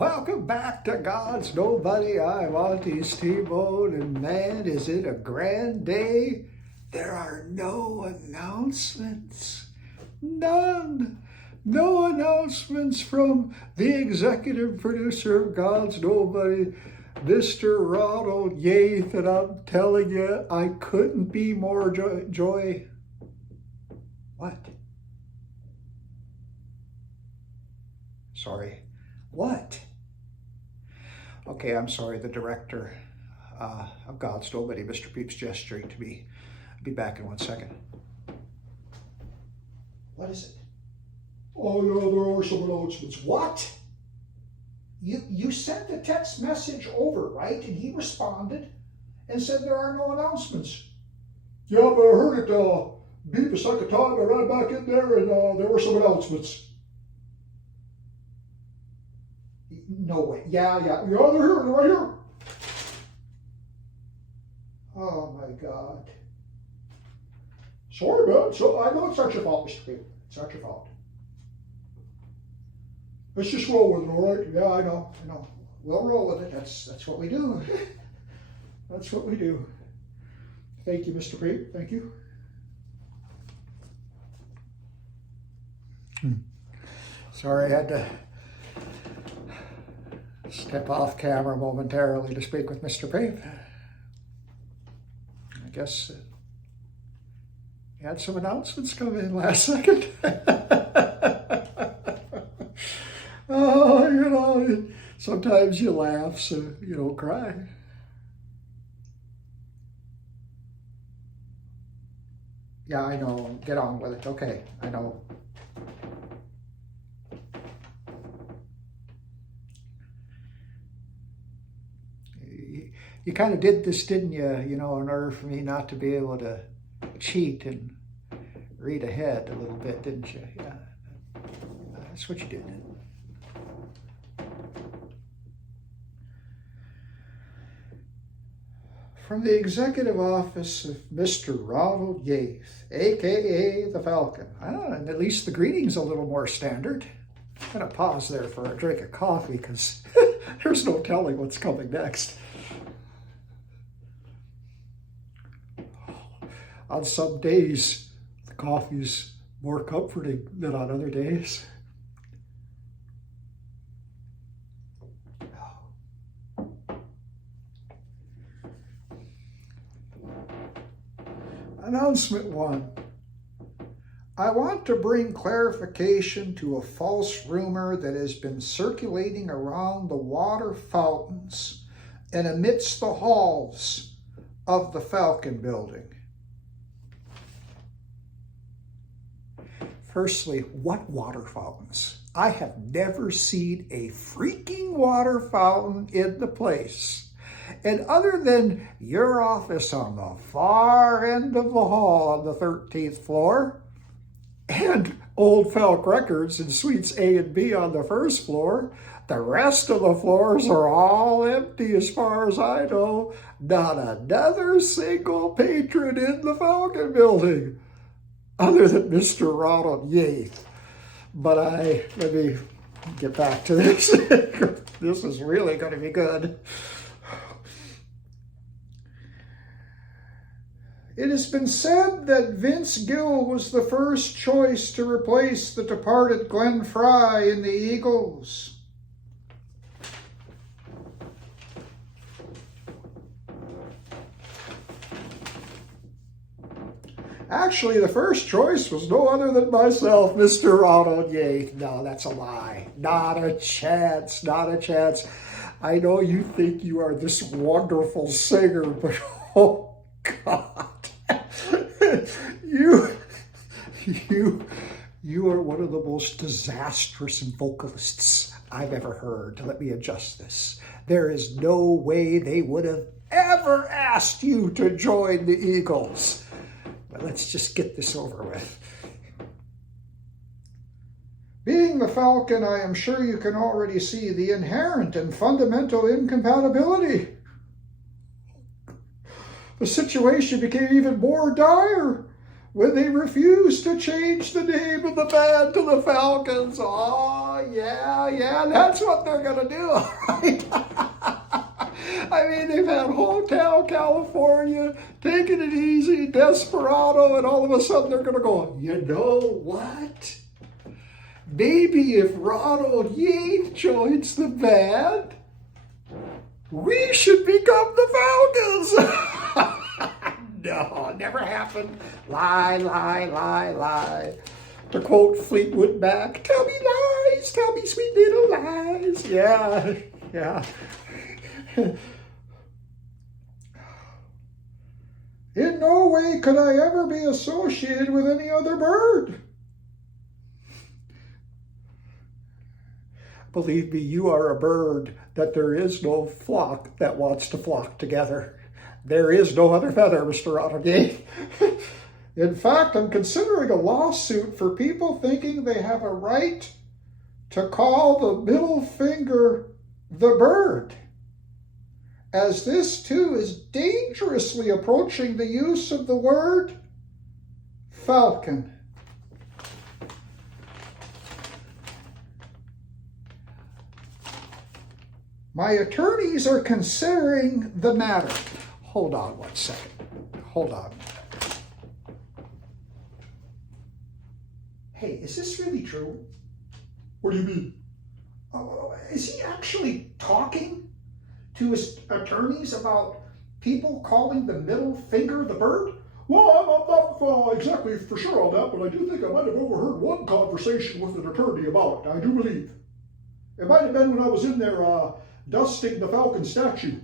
Welcome back to God's Nobody. I'm Auntie T-Bone, and man, is it a grand day. There are no announcements. None. No announcements from the executive producer of God's Nobody, Mr. Ronald Yates, and I'm telling you, I couldn't be more joy. What? Sorry. What? Okay, I'm sorry, the director of God's Nobody, Mr. Peeps, gesturing to me. I'll be back in 1 second. What is it? Oh, yeah, there are some announcements. What? You sent the text message over, right? And he responded and said there are no announcements. Yeah, but I heard it beep a second time. I ran back in there and there were some announcements. No way. Yeah, they're here. They're right here. Oh, my God. Sorry, man. So I know it's not your fault, Mr. Peter. It's not your fault. Let's just roll with it, all right? Yeah, I know. We'll roll with it. That's what we do. That's what we do. Thank you, Mr. Pete. Thank you. Sorry, I had to step off camera momentarily to speak with Mr. Pete. I guess he had some announcements come in last second. Oh, sometimes you laugh so you don't cry. Yeah, I know. Get on with it. Okay, I know. You kind of did this, didn't you? In order for me not to be able to cheat and read ahead a little bit, didn't you? Yeah, that's what you did. From the executive office of Mr. Ronald Yates, a.k.a. the Falcon. And at least the greeting's a little more standard. I'm going to pause there for a drink of coffee because there's no telling what's coming next. On some days, the coffee's more comforting than on other days. Announcement 1. I want to bring clarification to a false rumor that has been circulating around the water fountains and amidst the halls of the Falcon building. Firstly, what water fountains? I have never seen a freaking water fountain in the place. And other than your office on the far end of the hall on the 13th floor, and Old Falc Records in suites A and B on the first floor, the rest of the floors are all empty as far as I know. Not another single patron in the Falcon building, other than Mr. Ronald Yates. But let me get back to this. This is really going to be good. It has been said that Vince Gill was the first choice to replace the departed Glenn Fry in the Eagles. Actually, the first choice was no other than myself, Mr. Ronald Yates. No, that's a lie. Not a chance. Not a chance. I know you think you are this wonderful singer, but oh God. You are one of the most disastrous vocalists I've ever heard. Let me adjust this. There is no way they would have ever asked you to join the Eagles. But let's just get this over with. Being the Falcon, I am sure you can already see the inherent and fundamental incompatibility. The situation became even more dire when they refused to change the name of the band to the Falcons. Oh, yeah, that's what they're going to do. Right? I mean, they've had Hotel California, Taking It Easy, Desperado, and all of a sudden they're going to go, you know what? Maybe if Ronald Yates joins the band, we should become the Falcons. No, never happened. Lie, lie, lie, lie. To quote Fleetwood Mac, tell me lies, tell me sweet little lies. Yeah. In no way could I ever be associated with any other bird. Believe me, you are a bird that there is no flock that wants to flock together. There is no other feather, Mr. Rodriguez. In fact, I'm considering a lawsuit for people thinking they have a right to call the middle finger the bird, as this too is dangerously approaching the use of the word falcon. My attorneys are considering the matter. Hold on one second. Hold on. Hey, is this really true? What do you mean? Is he actually talking to his attorneys about people calling the middle finger the bird? Well, I'm not exactly for sure on that, but I do think I might have overheard one conversation with an attorney about it. I do believe. It might have been when I was in there dusting the falcon statue.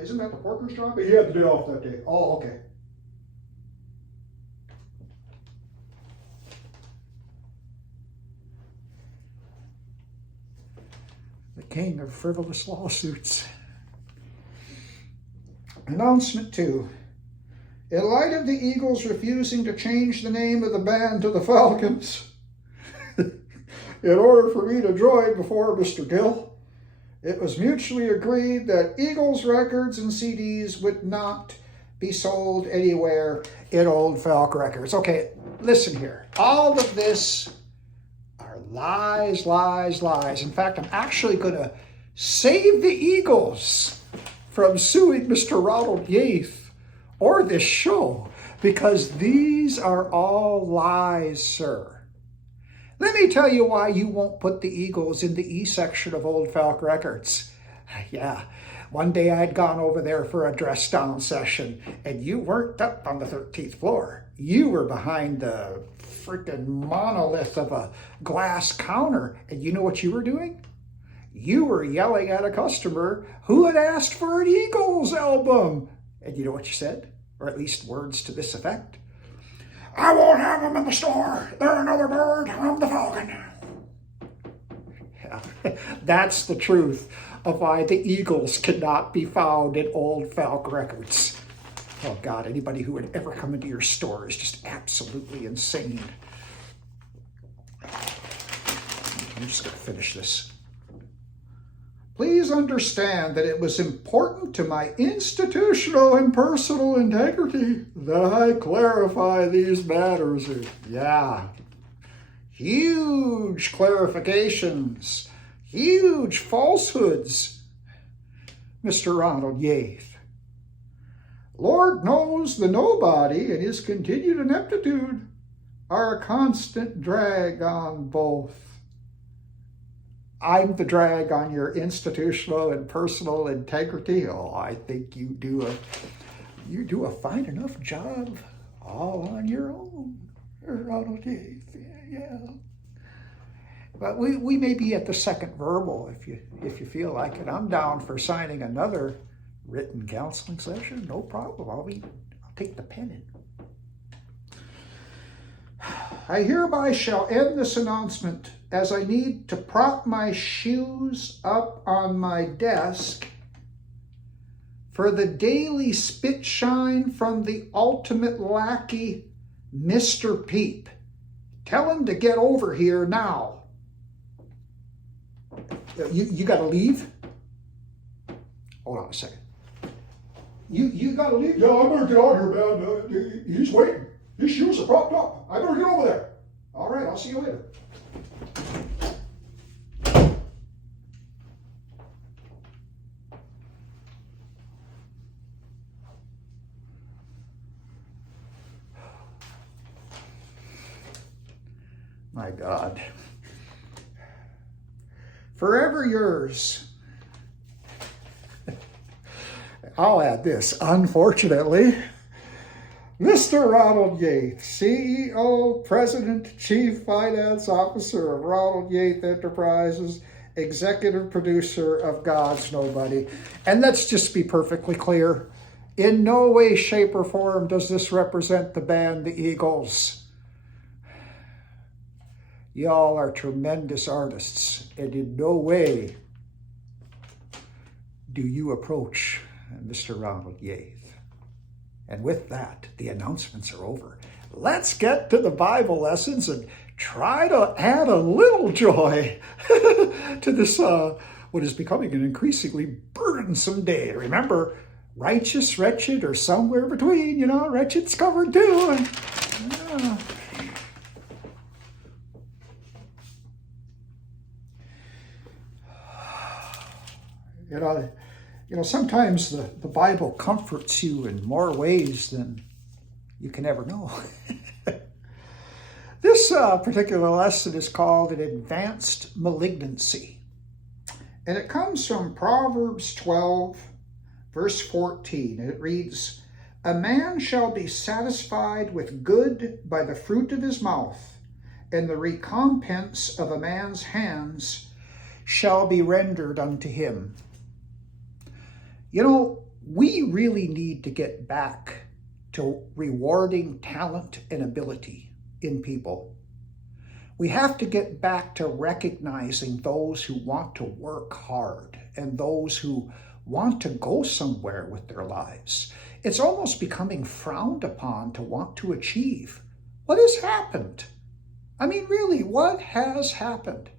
Isn't that the porker's job? He had the day off that day. Oh, okay. The king of frivolous lawsuits. Announcement 2. In light of the Eagles refusing to change the name of the band to the Falcons, in order for me to join before Mr. Gill, it was mutually agreed that Eagles records and CDs would not be sold anywhere in Old Falk Records. Okay, listen here. All of this are lies, lies, lies. In fact, I'm actually going to save the Eagles from suing Mr. Ronald Yates or this show, because these are all lies, sir. Let me tell you why you won't put the Eagles in the E section of Old Falk Records. Yeah, one day I'd gone over there for a dress down session, and you weren't up on the 13th floor. You were behind the freaking monolith of a glass counter, and you know what you were doing? You were yelling at a customer who had asked for an Eagles album. And you know what you said? Or at least words to this effect. I won't have them in the store. They're another bird. I'm the falcon. Yeah, that's the truth of why the Eagles cannot be found in Old Falk Records. Oh God, anybody who would ever come into your store is just absolutely insane. I'm just going to finish this. Please understand that it was important to my institutional and personal integrity that I clarify these matters. Yeah, huge clarifications, huge falsehoods, Mr. Ronald Yates. Lord knows the nobody and his continued ineptitude are a constant drag on both. I'm the drag on your institutional and personal integrity. Oh, I think you do a fine enough job all on your own, Ronald Yates. Yeah. But we may be at the second verbal if you feel like it. I'm down for signing another written counseling session. No problem. I'll take the pen in. I hereby shall end this announcement, as I need to prop my shoes up on my desk for the daily spit shine from the ultimate lackey, Mr. Peep. Tell him to get over here now. You got to leave? Hold on a second. You got to leave? Yeah, I better get out here, man. He's waiting. His shoes are propped up. I better get over there. All right, I'll see you later. My God. Forever yours. I'll add this, unfortunately. Mr. Ronald Yates, CEO, President, Chief Finance Officer of Ronald Yates Enterprises, Executive Producer of God's Nobody. And let's just be perfectly clear. In no way, shape, or form does this represent the band The Eagles. Y'all are tremendous artists, and in no way do you approach Mr. Ronald Yates. And with that, the announcements are over. Let's get to the Bible lessons and try to add a little joy to this, what is becoming an increasingly burdensome day. Remember, righteous, wretched, or somewhere between, wretched's covered too. And, sometimes the Bible comforts you in more ways than you can ever know. This particular lesson is called an Advanced Malignancy. And it comes from Proverbs 12, verse 14. And it reads, "A man shall be satisfied with good by the fruit of his mouth, and the recompense of a man's hands shall be rendered unto him." We really need to get back to rewarding talent and ability in people. We have to get back to recognizing those who want to work hard and those who want to go somewhere with their lives. It's almost becoming frowned upon to want to achieve. What has happened? I mean, really, what has happened?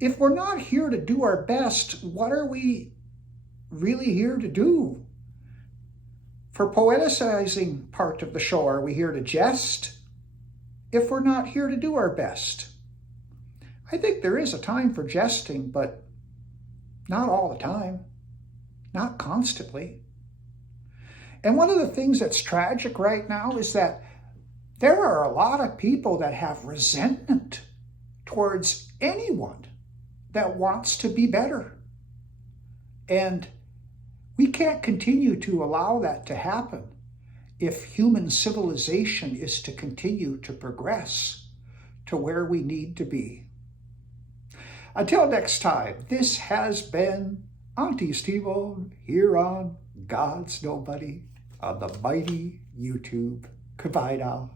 If we're not here to do our best, what are we really here to do? For poeticizing part of the show, are we here to jest? If we're not here to do our best. I think there is a time for jesting, but not all the time, not constantly. And one of the things that's tragic right now is that there are a lot of people that have resentment towards anyone that wants to be better. And we can't continue to allow that to happen if human civilization is to continue to progress to where we need to be. Until next time, this has been Auntie Steve-O here on God's Nobody on the mighty YouTube. Goodbye now.